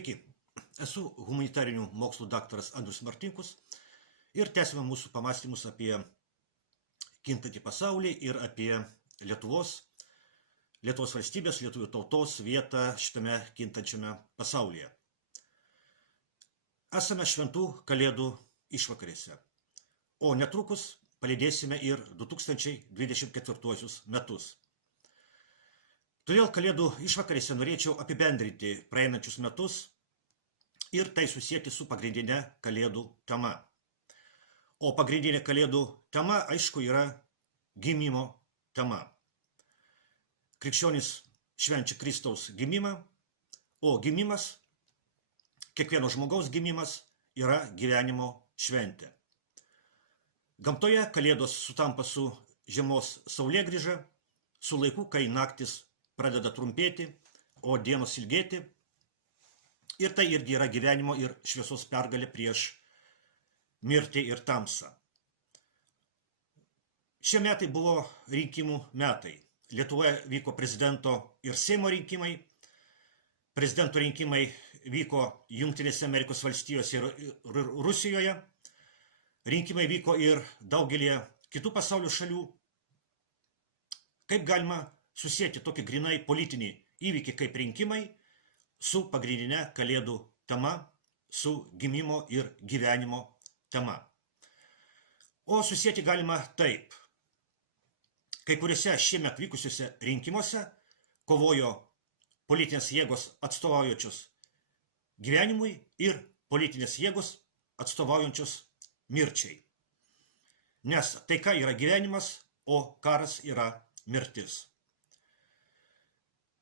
Sveiki, esu humanitarinių mokslų daktaras Andrius Martinkus ir tęsime mūsų pamąstymus apie kintantį pasaulį ir apie Lietuvos valstybės, lietuvių tautos vietą šitame kintančiame pasaulyje. Esame šventų kalėdų išvakarėse, o netrukus palydėsime ir 2024 metus. Todėl kalėdų išvakarėse norėčiau apibendrinti praeinančius metus ir tai susijęti su pagrindinė kalėdų tema. O pagrindinė kalėdų tema, aišku, yra gimimo tema. Krikščionys švenčia Kristaus gimimą, o gimimas, kiekvieno žmogaus gimimas, yra gyvenimo šventė. Gamtoje kalėdos sutampa su žiemos saulėgrįža, su laiku, kai naktis pradeda trumpėti, o dienos ilgėti. Ir tai irgi yra gyvenimo ir šviesos pergalė prieš mirtį ir tamsą. Šie metai buvo rinkimų metai. Lietuvoje vyko prezidento ir Seimo rinkimai. Prezidento rinkimai vyko Jungtinėse Amerikos valstijose ir Rusijoje. Rinkimai vyko ir daugelį kitų pasaulio šalių. Kaip galima susėti tokį grinai politinį įvykį kaip rinkimai su pagrindinė kalėdų tema, su gimimo ir gyvenimo tema? O susėti galima taip. Kai kuriuose šiemet vykusiuose rinkimuose kovojo politinės jėgos atstovaujančios gyvenimui ir politinės jėgos atstovaujančios mirčiai. Nes taika yra gyvenimas, o karas yra mirtis.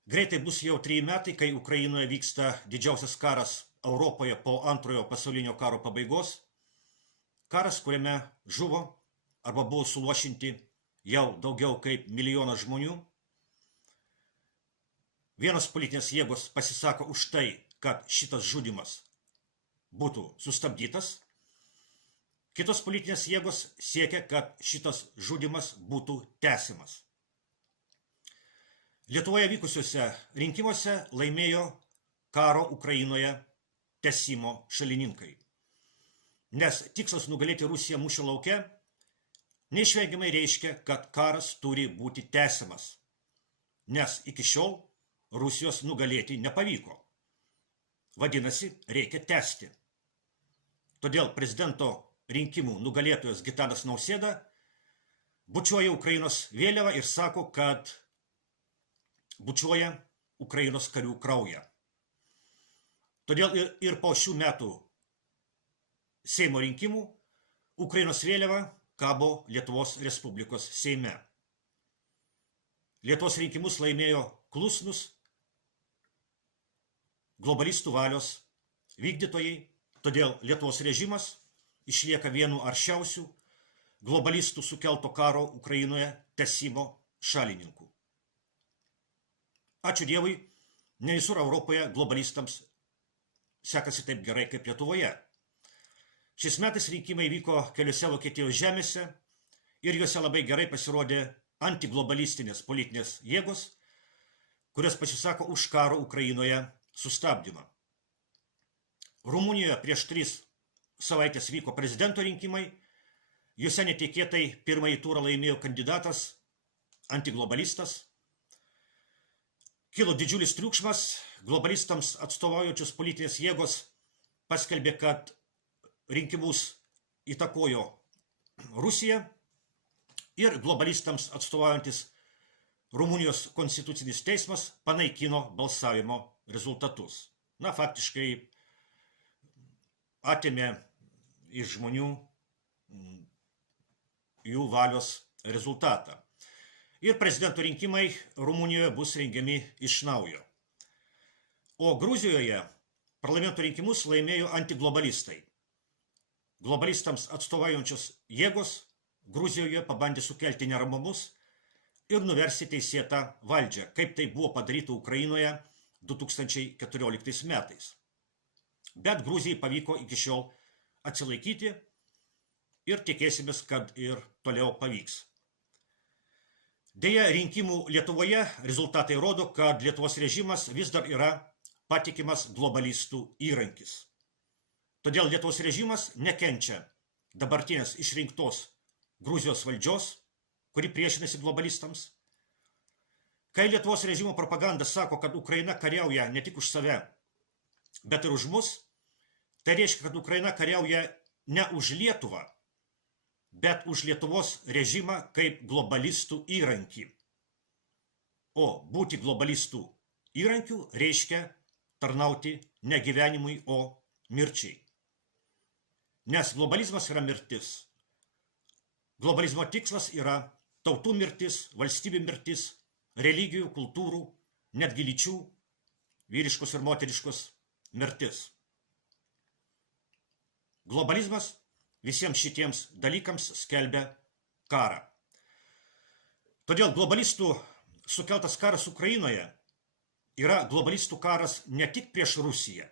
Greitai bus jau 3 metai, kai Ukrainoje vyksta didžiausias karas Europoje po antrojo pasaulinio karo pabaigos. Karas, kuriame žuvo arba buvo suluošinti jau daugiau kaip 1 milijonas žmonių. Vienos politinės jėgos pasisako už tai, kad šitas žudymas būtų sustabdytas. Kitos politinės jėgos siekia, kad šitas žudymas būtų tęsiamas. Lietuvoje vykusiuose rinkimuose laimėjo karo Ukrainoje tęsimo šalininkai. Nes tikslas nugalėti Rusiją mūšio lauke neišvengiamai reiškia, kad karas turi būti tęsiamas. Nes iki šiol Rusijos nugalėti nepavyko. Vadinasi, reikia tęsti. Todėl prezidento rinkimų nugalėtojas Gitanas Nausėda bučiuoja Ukrainos vėliavą ir sako, kad bučiuoja Ukrainos karių kraują. Todėl ir po šių metų Seimo rinkimų Ukrainos vėliava kabo Lietuvos Respublikos Seime. Lietuvos rinkimus laimėjo klusnus globalistų valios vykdytojai, todėl Lietuvos režimas išlieka vienu aršiausių globalistų sukelto karo Ukrainoje tęsimo šalininkų. Ačiū Dievui, ne visur Europoje globalistams sekasi taip gerai kaip Lietuvoje. Šis metais rinkimai vyko keliose Vokietijos žemėse ir juose labai gerai pasirodė antiglobalistinės politinės jėgos, kurios pasisako už karo Ukrainoje sustabdymą. Rumunijoje prieš 3 savaitės vyko prezidento rinkimai, juose netikėtai pirmąjį turą laimėjo kandidatas, antiglobalistas. Kilo didžiulis triukšmas, globalistams atstovaujančios politinės jėgos paskelbė, kad rinkimus įtakojo Rusija ir globalistams atstovaujantis Rumunijos konstitucinis teismas panaikino balsavimo rezultatus. Faktiškai atėmė iš žmonių jų valios rezultatą. Ir prezidento rinkimai Rumunijoje bus rengiami iš naujo. O Gruzijoje parlamento rinkimus laimėjo antiglobalistai. Globalistams atstovaujančios jėgos Gruzijoje pabandė sukelti neramumus ir nuversti teisėtą valdžią, kaip tai buvo padaryta Ukrainoje 2014 metais. Bet Gruzijai pavyko iki šiol atsilaikyti ir tikėsimės, kad ir toliau pavyks. Deja, rinkimų Lietuvoje rezultatai rodo, kad Lietuvos režimas vis dar yra patikimas globalistų įrankis. Todėl Lietuvos režimas nekenčia dabartinės išrinktos Gruzijos valdžios, kuri priešinasi globalistams. Kai Lietuvos režimo propaganda sako, kad Ukraina kariauja ne tik už save, bet ir už mus, tai reiškia, kad Ukraina kariauja ne už Lietuvą, bet už Lietuvos režimą kaip globalistų įrankį. O būti globalistų įrankių reiškia tarnauti ne gyvenimui, o mirčiai. Nes globalizmas yra mirtis. Globalizmo tikslas yra tautų mirtis, valstybių mirtis, religijų, kultūrų, netgi lyčių, vyriškos ir moteriškos mirtis. Globalizmas visiems šitiems dalykams skelbia karą. Todėl globalistų sukeltas karas Ukrainoje yra globalistų karas ne tik prieš Rusiją,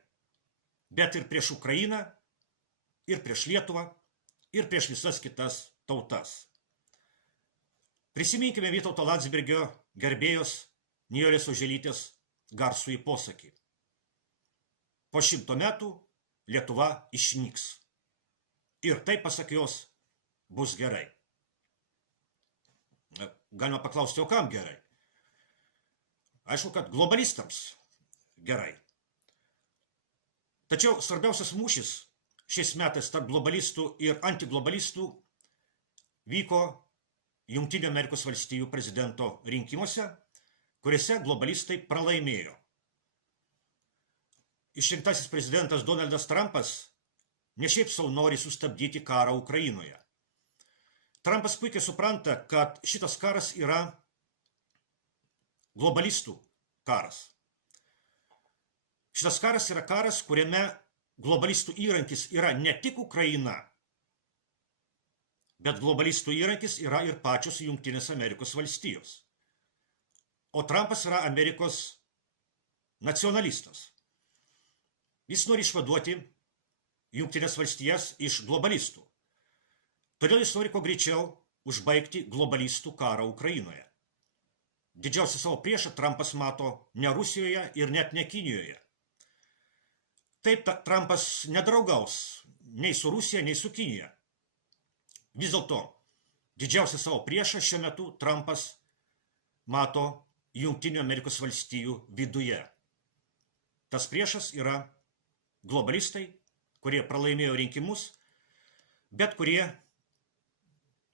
bet ir prieš Ukrainą, ir prieš Lietuvą, ir prieš visas kitas tautas. Prisiminkime Vytauto Landsbergio gerbėjos Nijolės Oželytės garsųjį posakį. Po 100 metų Lietuva išnyks. Ir tai, pasak jos, bus gerai. Galima paklausti, o kam gerai? Aišku, kad globalistams gerai. Tačiau svarbiausias mūšis šiais metais tarp globalistų ir antiglobalistų vyko Jungtinių Amerikos valstijų prezidento rinkimuose, kuriuose globalistai pralaimėjo. Išrinktasis prezidentas Donaldas Trumpas ne šiaip sau nori sustabdyti karą Ukrainoje. Trumpas puikiai supranta, kad šitas karas yra globalistų karas. Šitas karas yra karas, kuriame globalistų įrankis yra ne tik Ukraina, bet globalistų įrankis yra ir pačios Jungtinės Amerikos valstijos. O Trumpas yra Amerikos nacionalistas. Jis nori išvaduoti Jungtinės valstijas iš globalistų. Todėl jis nori kuo greičiau užbaigti globalistų karą Ukrainoje. Didžiausią savo priešą Trumpas mato ne Rusijoje ir net ne Kinijoje. Taip, Trumpas nedraugaus nei su Rusija, nei su Kinija. Vis dėlto, didžiausią savo priešą šiuo metu Trumpas mato Jungtinių Amerikos valstijų viduje. Tas priešas yra globalistai, kurie pralaimėjo rinkimus, bet kurie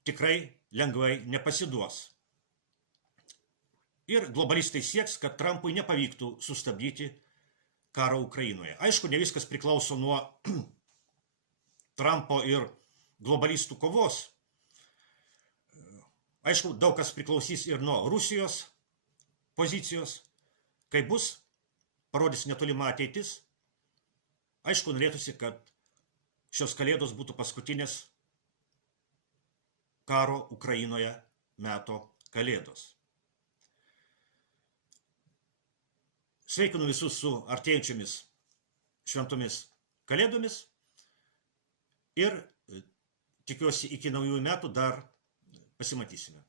tikrai lengvai nepasiduos. Ir globalistai sieks, kad Trumpui nepavyktų sustabdyti karo Ukrainoje. Aišku, ne viskas priklauso nuo Trumpo ir globalistų kovos. Aišku, daug kas priklausys ir nuo Rusijos pozicijos. Kai bus, parodys netolima ateitis. Aišku, norėtųsi, kad šios kalėdos būtų paskutinės karo Ukrainoje meto kalėdos. Sveikinu visus su artėjančiomis šventomis kalėdomis ir tikiuosi iki naujųjų metų dar pasimatysime.